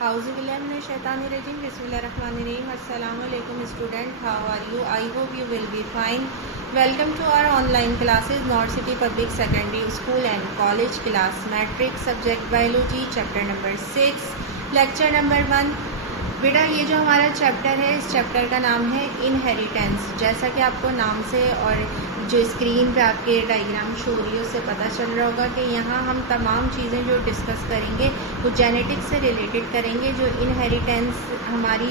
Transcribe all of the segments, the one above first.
Auzubillahiminash-shaytanir-rajim. Bismillahir-rahmanir-rahim. Assalamualaikum student. How are you? I hope you will be fine. Welcome to our online classes. North City Public Secondary School and College class. Matric subject biology. Chapter number 6. Lecture number 1. बेटा ये जो हमारा chapter है, इस chapter का नाम है inheritance. जैसा कि आपको नाम से और जो स्क्रीन पे आपके डायग्राम शो हो रही है उससे पता चल रहा होगा कि यहाँ हम तमाम चीज़ें जो डिस्कस करेंगे वो जेनेटिक्स से रिलेटेड करेंगे। जो इनहेरिटेंस हमारी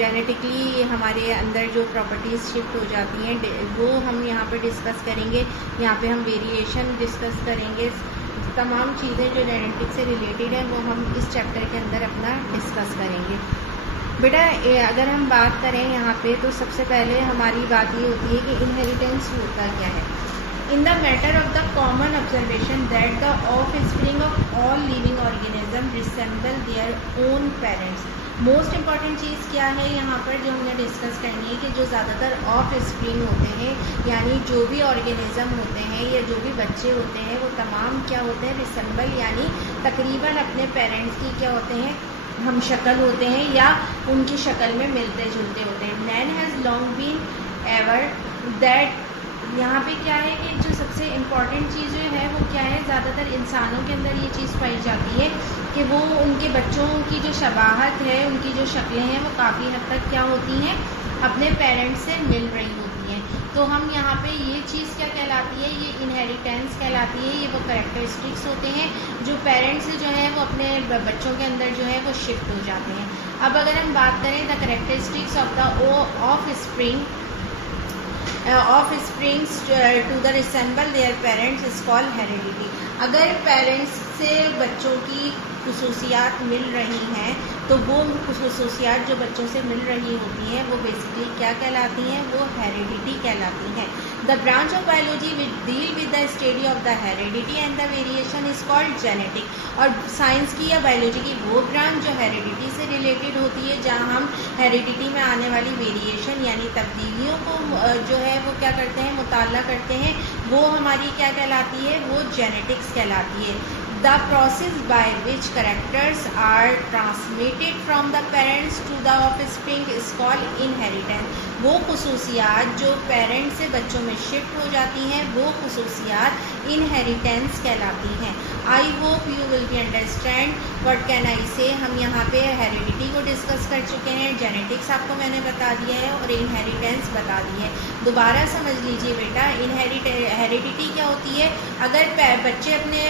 जेनेटिकली हमारे अंदर जो प्रॉपर्टीज़ शिफ्ट हो जाती हैं वो हम यहाँ पे डिस्कस करेंगे। यहाँ पे हम वेरिएशन डिस्कस करेंगे। तमाम चीज़ें जो जेनेटिक्स से रिलेटेड है वो हम इस चैप्टर के अंदर अपना डिस्कस करेंगे। बेटा अगर हम बात करें यहाँ पे तो सबसे पहले हमारी बात ये होती है कि इनहेरिटेंस होता क्या है। In the matter of the common observation that the offspring of all living organism resemble their own parents. Most important चीज़ क्या है यहाँ पर जो हमने डिस्कस करनी है कि जो ज़्यादातर ऑफ स्प्रिंग होते हैं यानी जो भी ऑर्गेनिज़म होते हैं या जो भी बच्चे होते हैं वो तमाम क्या होते हैं, रिसेंबल यानी तकरीबन अपने पेरेंट्स की क्या होते हैं, हम शक्ल होते हैं या उनकी शक्ल में मिलते जुलते होते हैं। Man has long been ever that. यहाँ पे क्या है कि जो सबसे इम्पॉर्टेंट चीज़ जो है वो क्या है, ज़्यादातर इंसानों के अंदर ये चीज़ पाई जाती है कि वो उनके बच्चों की जो शबाहत है, उनकी जो शक्लें हैं वो काफ़ी हद तक क्या होती हैं, अपने पेरेंट्स से मिल रही होती हैं। तो हम यहाँ पे ये चीज़ क्या कहलाती है, ये इनहेरिटेंस कहलाती है। ये वो कैरेक्टरिस्टिक्स होते हैं जो पेरेंट्स से जो है वो अपने बच्चों के अंदर जो है वो शिफ्ट हो जाते हैं। अब अगर हम बात करें the characteristics of the offsprings to the resemble their parents is called heredity. अगर पेरेंट्स से बच्चों की खुसूसियात मिल रही हैं तो वो खुसूसियात जो बच्चों से मिल रही होती हैं वो बेसिकली क्या कहलाती हैं, वो हेरिडिटी कहलाती हैं। The branch of biology which deal with the study of the heredity and the variation is called genetic. और साइंस की या बायोलॉजी की वो ब्रांच जो हेरिडिटी से रिलेटेड होती है, जहाँ हम हेरिडिटी में आने वाली वेरिएशन यानी तब्दीलियों को जो है वो क्या करते हैं, मुताला करते हैं, वो हमारी क्या कहलाती है, वो जेनेटिक्स कहलाती है। The process by which characters are transmitted from the parents to the offspring is called inheritance। वो खुसूसियात जो पेरेंट्स से बच्चों में शिफ्ट हो जाती हैं वो खुसूसियात इनहेरिटेंस कहलाती हैं। I hope you will be understand what can I से। हम यहाँ पे हेरिडिटी को डिस्कस कर चुके हैं, जेनेटिक्स आपको मैंने बता दिया है और इनहेरिटेंस बता दी है। दोबारा समझ लीजिए बेटा, हेरिडिटी क्या होती है, अगर बच्चे अपने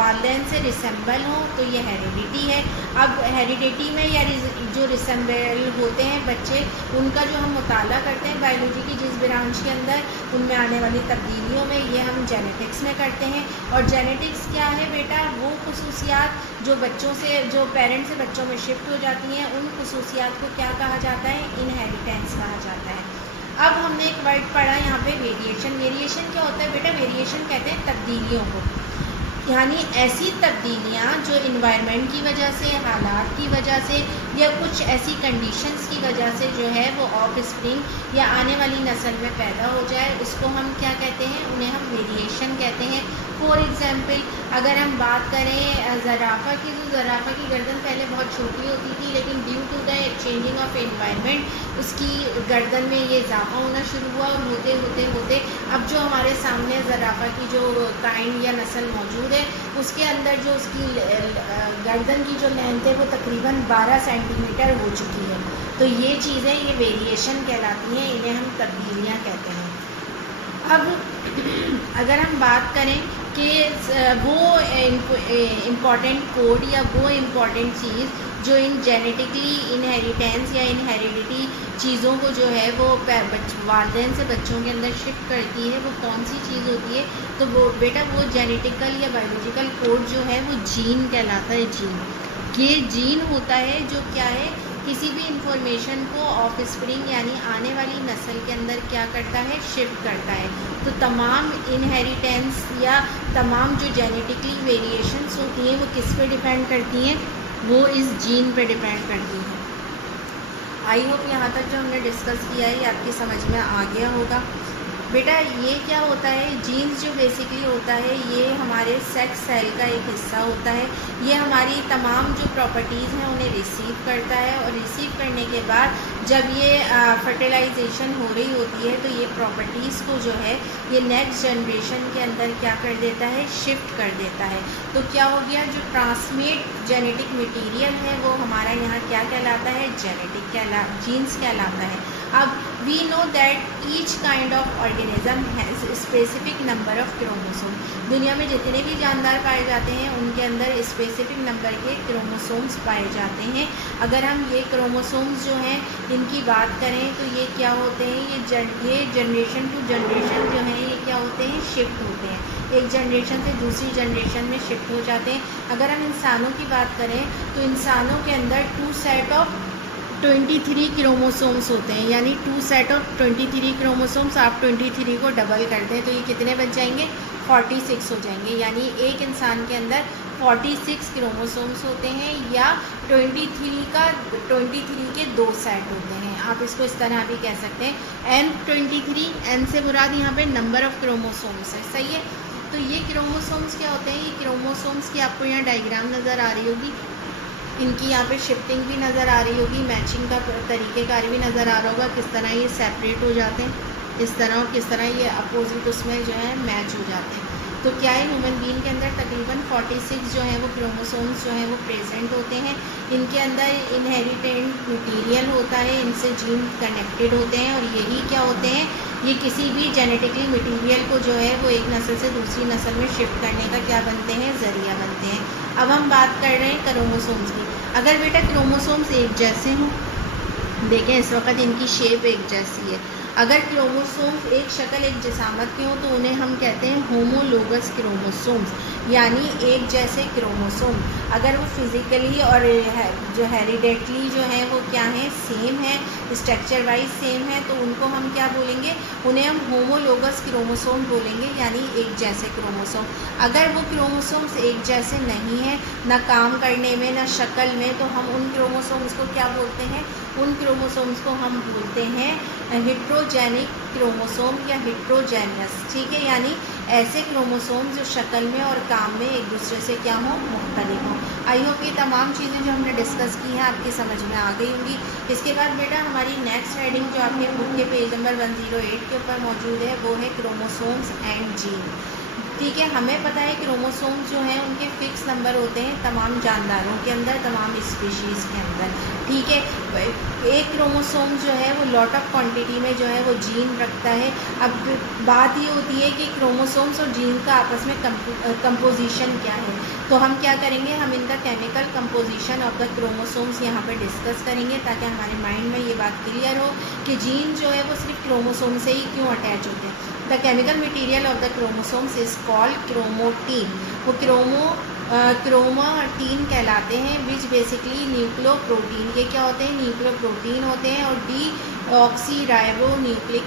वालिदैन से रिसेंबल हों तो ये हेरिडिटी है। अब हेरिडिटी में या जो रिसेंबल होते हैं बच्चे, उनका जो हम मुताला करते हैं बायोलॉजी की जिस ब्रांच के अंदर, उनमें आने वाली तब्दीलियों में, ये हम जेनेटिक्स में करते हैं। और जेनेटिक्स क्या है बेटा, वो खुसूसियात जो बच्चों से, जो पेरेंट्स से बच्चों में शिफ्ट हो जाती हैं, उन खुसूसियात को क्या कहा जाता है, इनहेरिटेंस कहा जाता है। अब हमने एक वर्ड पढ़ा यहाँ पे वेरिएशन। वेरिएशन क्या होता है बेटा, वेरिएशन कहते हैं तब्दीलियों को, यानी ऐसी तब्दीलियाँ जो इन्वायरमेंट की वजह से, हालात की वजह से या कुछ ऐसी कंडीशंस की वजह से जो है वो ऑफ स्प्रिंग या आने वाली नस्ल में पैदा हो जाए, उसको हम क्या कहते हैं, उन्हें हम वेरिएशन कहते हैं। फॉर एग्ज़ाम्पल अगर हम बात करें ज़राफ़ा की, तो ज़राफ़ा की गर्दन पहले बहुत छोटी होती थी, लेकिन due to the changing of environment उसकी गर्दन में ये इजाफा होना शुरू हुआ और होते होते होते अब जो हमारे सामने ज़राफ़ा की जो काइंड या नस्ल मौजूद है उसके अंदर जो उसकी गर्दन की जो लेंथ है वो तकरीबन 12 सेंटीमीटर हो चुकी है। तो ये चीज़ें, ये वेरिएशन कहलाती हैं, इन्हें हम तब्दीलियाँ कहते हैं। अब अगर हम बात करें कि वो इम्पॉर्टेंट कोड या वो इम्पॉर्टेंट चीज़ जो इन जेनेटिकली इनहेरिटेंस या इनहेरिडिटी चीज़ों को जो है वो वालिदैन से बच्चों के अंदर शिफ्ट करती है, वो कौन सी चीज़ होती है, तो वो बेटा वो जेनेटिकल या बायोलॉजिकल कोड जो है वो जीन कहलाता है। जीन, ये जीन होता है जो क्या है, किसी भी इंफॉर्मेशन को ऑफ स्प्रिंग यानी आने वाली नस्ल के अंदर क्या करता है, शिफ्ट करता है। तो तमाम इनहेरिटेंस या तमाम जो जेनेटिकली वेरिएशंस होती हैं वो किस पे डिपेंड करती हैं, वो इस जीन पे डिपेंड करती हैं। आई होप यहाँ तक जो हमने डिस्कस किया है ये आपकी समझ में आ गया होगा। बेटा ये क्या होता है, जीन्स जो बेसिकली होता है ये हमारे सेक्स सेल का एक हिस्सा होता है। ये हमारी तमाम जो प्रॉपर्टीज़ हैं उन्हें रिसीव करता है, और रिसीव करने के बाद जब ये फर्टिलाइजेशन हो रही होती है तो ये प्रॉपर्टीज़ को जो है ये नेक्स्ट जनरेशन के अंदर क्या कर देता है, शिफ्ट कर देता है। तो क्या हो गया, जो ट्रांसमिट जेनेटिक मटीरियल है वो हमारा यहाँ क्या कहलाता है, जीन्स कहलाता है। अब we know that each kind of organism has specific number of chromosome. दुनिया में जितने भी जानदार पाए जाते हैं उनके अंदर स्पेसिफिक नंबर के क्रोमोसोम्स पाए जाते हैं। अगर हम ये क्रोमोसोम्स जो हैं इनकी बात करें तो ये क्या होते हैं, ये जनरेशन टू जनरेशन जो है ये क्या होते हैं, शिफ्ट होते हैं, एक जनरेशन से दूसरी जनरेशन में शिफ्ट हो जाते हैं। अगर हम इंसानों की बात करें तो इंसानों के अंदर 2 सेट ऑफ 23 क्रोमोसोम्स होते हैं, यानी 2 सेट ऑफ 23 क्रोमोसोम्स। आप 23 को डबल कर दें तो ये कितने बच जाएंगे, 46 हो जाएंगे। यानी एक इंसान के अंदर 46 क्रोमोसोम्स होते हैं, या 23 के 2 सेट होते हैं। आप इसको इस तरह भी कह सकते हैं N23, N से मुराद यहाँ पे नंबर ऑफ क्रोमोसोम्स है, सही है। तो ये क्रोमोसोम्स क्या होते हैं, ये क्रोमोसोम्स की आपको यहाँ डायग्राम नज़र आ रही होगी, इनकी यहाँ पे शिफ्टिंग भी नज़र आ रही होगी, मैचिंग का तरीक़ेकार भी नज़र आ रहा होगा, किस तरह ये सेपरेट हो जाते हैं इस तरह, और किस तरह ये अपोजिट उसमें जो है मैच हो जाते हैं। तो क्या है, ह्यूमन बीइंग के अंदर तकरीबन 46 जो है वो क्रोमोसोम्स जो है वो प्रेजेंट होते हैं। इनके अंदर इनहेरिटेंट मटीरियल होता है, इनसे जीन कनेक्टेड होते हैं, और यही क्या होते हैं, ये किसी भी जेनेटिकली मटीरियल को जो है वो एक नस्ल से दूसरी नस्ल में शिफ्ट करने का क्या बनते हैं, ज़रिया बनते हैं। अब हम बात कर रहे हैं क्रोमोसोम्स की। अगर बेटा क्रोमोसोम्स एक जैसे हों, देखें इस वक्त इनकी शेप एक जैसी है, अगर क्रोमोसोम्स एक शक्ल एक जिसामत के हों तो उन्हें हम कहते हैं होमोलोगस क्रोमोसोम्स, यानी एक जैसे क्रोमोसोम। अगर वो फिज़िकली और जो हेरिडेटली जो है वो क्या है, सेम है, स्ट्रक्चर वाइज सेम है, तो उनको हम क्या बोलेंगे, उन्हें हम होमोलोगस क्रोमोसोम बोलेंगे, यानी एक जैसे क्रोमोसोम। अगर वो क्रोमोसोम्स एक जैसे नहीं है, ना काम करने में ना शक्ल में, तो हम उन क्रोमोसोम्स को क्या बोलते हैं, उन क्रोमोसोम्स को हम बोलते हैं हेट्रोजेनिक क्रोमोसोम या हेट्रोजेनियस, ठीक है। यानी ऐसे क्रोमोसोम जो शक्ल में और काम में एक दूसरे से क्या हो, मुख्तलिफ हों। आई होप ये तमाम चीज़ें जो हमने डिस्कस की हैं आपकी समझ में आ गई होंगी। इसके बाद बेटा हमारी नेक्स्ट हेडिंग जो आपके बुक के पेज नंबर 108 के ऊपर मौजूद है वो है क्रोमोसोम्स एंड जीन, ठीक है। हमें पता है क्रोमोसोम्स जो हैं उनके फ़िक्स नंबर होते हैं तमाम जानदारों के अंदर, तमाम स्पीशीज़ के अंदर, ठीक है। एक क्रोमोसोम जो है वो लॉट ऑफ क्वांटिटी में जो है वो जीन रखता है। अब बात ये होती है कि क्रोमोसोम्स और जीन का आपस में कंपोजिशन क्या है, तो हम क्या करेंगे, हम इनका chemical composition of the chromosomes यहाँ पे डिस्कस करेंगे, ताकि हमारे माइंड में ये बात क्लियर हो कि जीन जो है वो सिर्फ क्रोमोसोम से ही क्यों अटैच होते हैं। The chemical material of the chromosomes is called chromatin, वो क्रोमाटीन कहलाते हैं, विच बेसिकली न्यूक्लियोप्रोटीन, ये क्या होते हैं, न्यूक्लियोप्रोटीन होते हैं, और डीऑक्सीराइबोन्यूक्लिक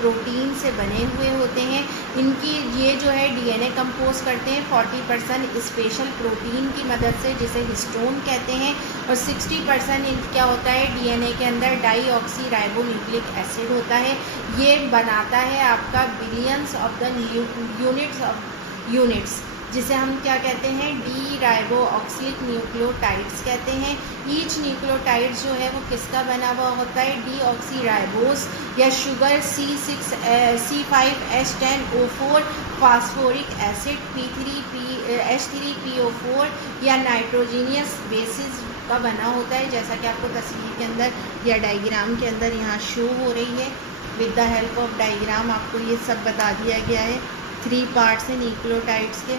प्रोटीन से बने हुए होते हैं। इनकी ये जो है डीएनए कंपोज करते हैं 40% स्पेशल प्रोटीन की मदद से, जिसे हिस्टोन कहते हैं, और 60% क्या होता है डीएनए के अंदर डाईऑक्सीराइबोन्यूक्लिक एसिड होता है। ये बनाता है आपका बिलियंस ऑफ द यूनिट्स, जिसे हम क्या कहते हैं, डी राइबोऑक्सिलिक न्यूक्लियोटाइड्स कहते हैं। ईच न्यूक्लियोटाइड जो है वो किसका बना हुआ होता है, डीऑक्सीराइबोस या sugar C5H10O4 phosphoric acid H3PO4 या नाइट्रोजीनियस बेसिस का बना होता है, जैसा कि आपको तस्वीर के अंदर या डायग्राम के अंदर यहाँ शो हो रही है। With the help of diagram आपको ये सब बता दिया गया है। 3 पार्ट्स हैं न्यूक्लियोटाइड्स के,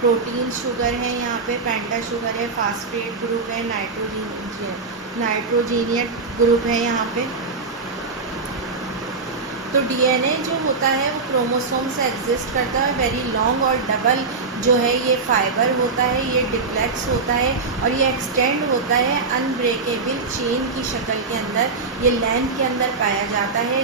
प्रोटीन शुगर है, यहाँ पे पेंटा शुगर है, फास्फेट ग्रुप है, नाइट्रोजीनियट ग्रुप है यहाँ पे। तो डीएनए जो होता है वो क्रोमोसोम से एग्जिस्ट करता है, वेरी लॉन्ग और डबल जो है ये फाइबर होता है, ये डिप्लेक्स होता है, और ये एक्सटेंड होता है अनब्रेकेबल चेन की शक्ल के अंदर, ये लेंथ के अंदर पाया जाता है।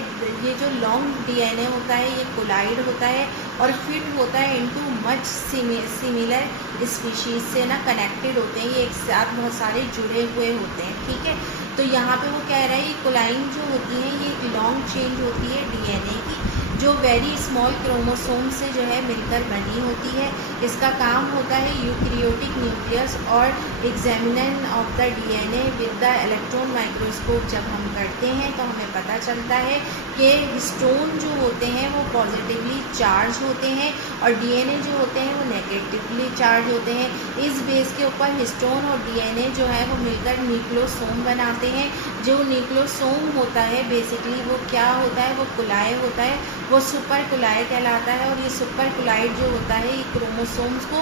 ये जो लॉन्ग डीएनए होता है ये कोलाइड होता है और फिट होता है इनटू मच सिमिलर स्पीशीज़ से ना कनेक्टेड होते हैं, ये एक साथ बहुत सारे जुड़े हुए होते हैं, ठीक है। तो यहाँ पे वो कह रहा है ये कोलाइन जो होती है ये एक लॉन्ग चेन होती है डीएनए की, जो वेरी स्मॉल क्रोमोसोम से जो है मिलकर बनी होती है। इसका काम होता है यूकैरियोटिक न्यूक्लियस और examination of the DNA with the electron microscope जब हम करते हैं तो हमें पता चलता है कि हिस्टोन जो होते हैं वो पॉजिटिवली चार्ज होते हैं और डीएनए जो होते हैं वो नेगेटिवली चार्ज होते हैं। इस बेस के ऊपर हिस्टोन और डीएनए जो है वो मिलकर न्यूक्लियोसोम बनाते हैं। जो न्यूक्लियोसोम होता है बेसिकली वो क्या होता है, वो कुलाय होता है, वो सुपर कुलाय कहलाता है। और ये सुपर कुलाइड जो होता है ये क्रोमोसोम्स को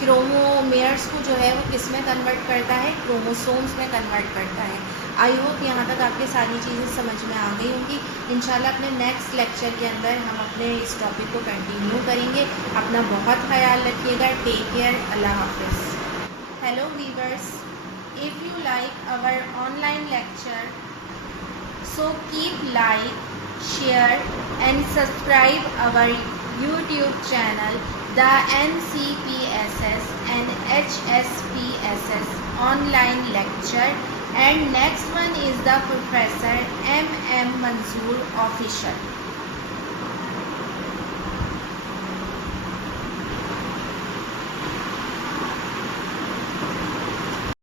क्रोमोमेयर्स को जो है वो किस में कन्वर्ट करता है, क्रोमोसोम्स में कन्वर्ट करता है। आई होप यहाँ तक आपके सारी चीज़ें समझ में आ गई होंगी। इंशाल्लाह अपने नेक्स्ट लेक्चर के अंदर हम अपने इस टॉपिक को कंटिन्यू करेंगे। अपना बहुत ख्याल रखिएगा। Take care. अल्लाह हाफिज़। Hello viewers, if you like our online lecture so keep like, share and subscribe our YouTube channel, the NCPSS and HSPSS online lecture, and next one is the Professor M. Manzoor official.